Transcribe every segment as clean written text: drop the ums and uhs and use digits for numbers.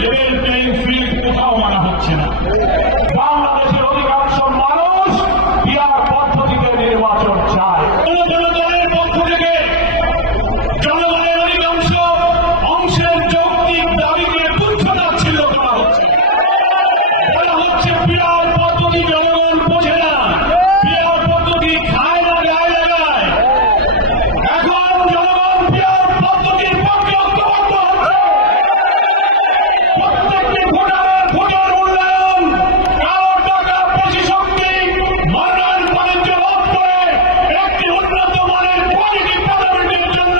Level playing field কোথাও মানা হচ্ছে না। বাংলাদেশের অধিকাংশ মানুষ পিআর পদ্ধতিতে নির্বাচন চায়। জনগণের পক্ষ থেকে জনগণের অধিকাংশ অংশের যৌক্তিক দাবিকে তুচ্ছতাচ্ছিল্য করা হচ্ছে। বলা হচ্ছে পিআর পদ্ধতি জনগণ বোঝে না, পিআর পদ্ধতি খায় না গায়ে লাগায়। এখন জনগণ পিআর পদ্ধতির পক্ষে ঐক্যবদ্ধ হচ্ছে। প্রত্যেকটি ভোটারের ভোটার মূল্যায়ন, কারোর টাকা বেশি শক্তি, মনোনয়ন বাণিজ্য রোধ করে একটি উন্নত মানের কোয়ালিটি পার্লামেন্টের জন্য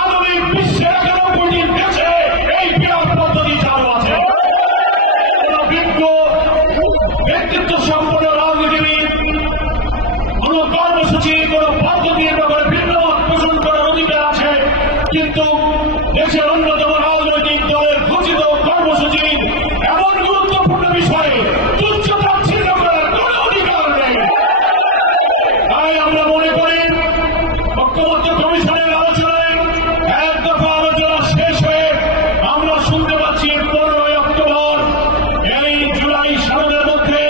আধুনিক বিশ্বের 91টি দেশে এই পিআর পদ্ধতি চালু আছে। বিজ্ঞ ব্যক্তিত্ব সম্পন্ন রাজনীতিবিদ কোন কর্মসূচি, কোন পদ্ধতির ব্যাপারে ভিন্নমত পোষণ করার অধিকার আছে, কিন্তু দেশের অন্যতম রাজনৈতিক দলের ঘোষিত কর্মসূচি এমন গুরুত্বপূর্ণ বিষয়ে তুচ্ছতাচ্ছিল্য করার কোন অধিকার নেই। তাই আমরা মনে করি ঐক্যবদ্ধ কমিশনের আলোচনায় এক দফা আলোচনা শেষ হয়ে আমরা শুনতে পাচ্ছি 15 অক্টোবর এই জুলাই সালের মধ্যে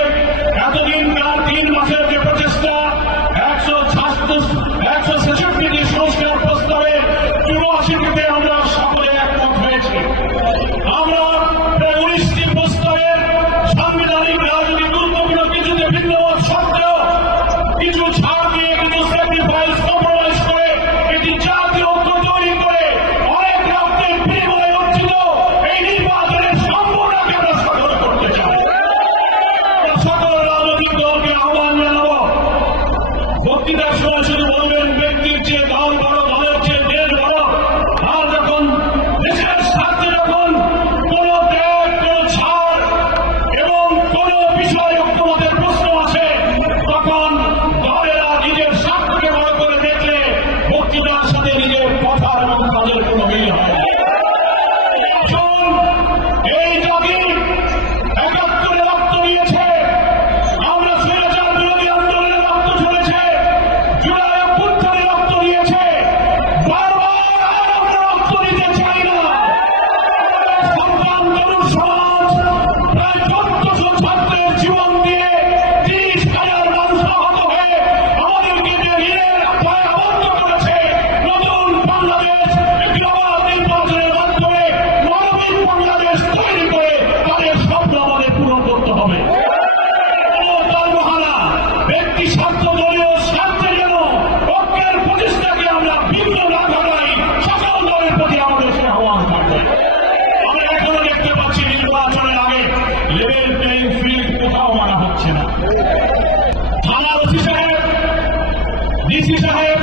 এতদিনকার 3 মাসের যে প্রচেষ্টা 166টি সংস্কার প্রস্তাবে 84টিতে আমরা সকলে একমত হয়েছি। আমরা প্রায় 19টি প্রস্তাবের সাংবিধানিক রাজনীতি গুরুত্বপূর্ণ কিছুতে ভিন্নমত সত্ত্বেও কিছু ছাড় দিয়ে, কিছু স্যাক্রিফাইস কম্প্রোমাইজ করে এটি জাতীয় ঐক্য তৈরি করে অনেক রক্তের বিনিময়ে অর্জিত এই নির্বাচনের সম্পূর্ণকে আমরা সফল করতে চাই। সকল রাজনৈতিক দলকে আহ্বান জানাবো, বক্তৃতার সময় শুধু বলবেন ব্যক্তির চেয়ে দল বড়, দলের চেয়ে দেশ বড়। আর যখন দেশের স্বার্থে যখন কোন ত্যাগ, কোন ছাড় এবং কোন বিষয় ঐক্যমতের প্রশ্ন আসে, তখন দলেরা নিজের স্বার্থকে বড় করে দেখলে বক্তৃতার সাথে নিজের কথার এবং কাজের কোন মিল হয় না। এই জাতি 71-এ রক্ত দিয়েছে, আমরা স্বৈরাচার বিরোধী আন্দোলনে রক্ত ঝরেছে, জুলাই অভ্যুত্থানে রক্ত দিয়েছে, বারবার আর আমরা রক্ত দিতে চাই না। সন্তান তরুণ সমাজ প্রায় 1400 ছাত্রের জীবন দিয়ে 30,000 মানুষ আহত হয়ে আমাদেরকে যে ঋণের আওতায় আবদ্ধ করেছে, নতুন বাংলাদেশ একটি অবাধ নির্বাচনের মাধ্যমে মানবিক বাংলাদেশ তৈরি করে তাদের স্বপ্ন আমাদের পূরণ করতে হবে। তার মহানা ব্যক্তি স্বার্থ, দলীয় স্বার্থে যেন ঐক্যের প্রচেষ্টাকে আমরা ভিন্ন না ঘটাই, সকল দলের প্রতি আমাদের সে আহ্বান থাকবে। আমরা এখনো দেখতে পাচ্ছি নির্বাচনের আগে লেভেল প্লেইং ফিল্ড কোথাও মানা হচ্ছে না। থানার ওসি সাহেব, ডিসি সাহেব,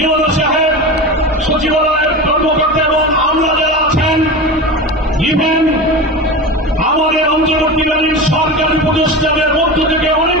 ইউনো সাহেব, সচিবালয়ের কর্মকর্তা এবং আমরা যারা আছেন, ইভেন আমাদের অন্তর্বর্তীকালীন সরকারি প্রতিষ্ঠানের মধ্য থেকে অনেক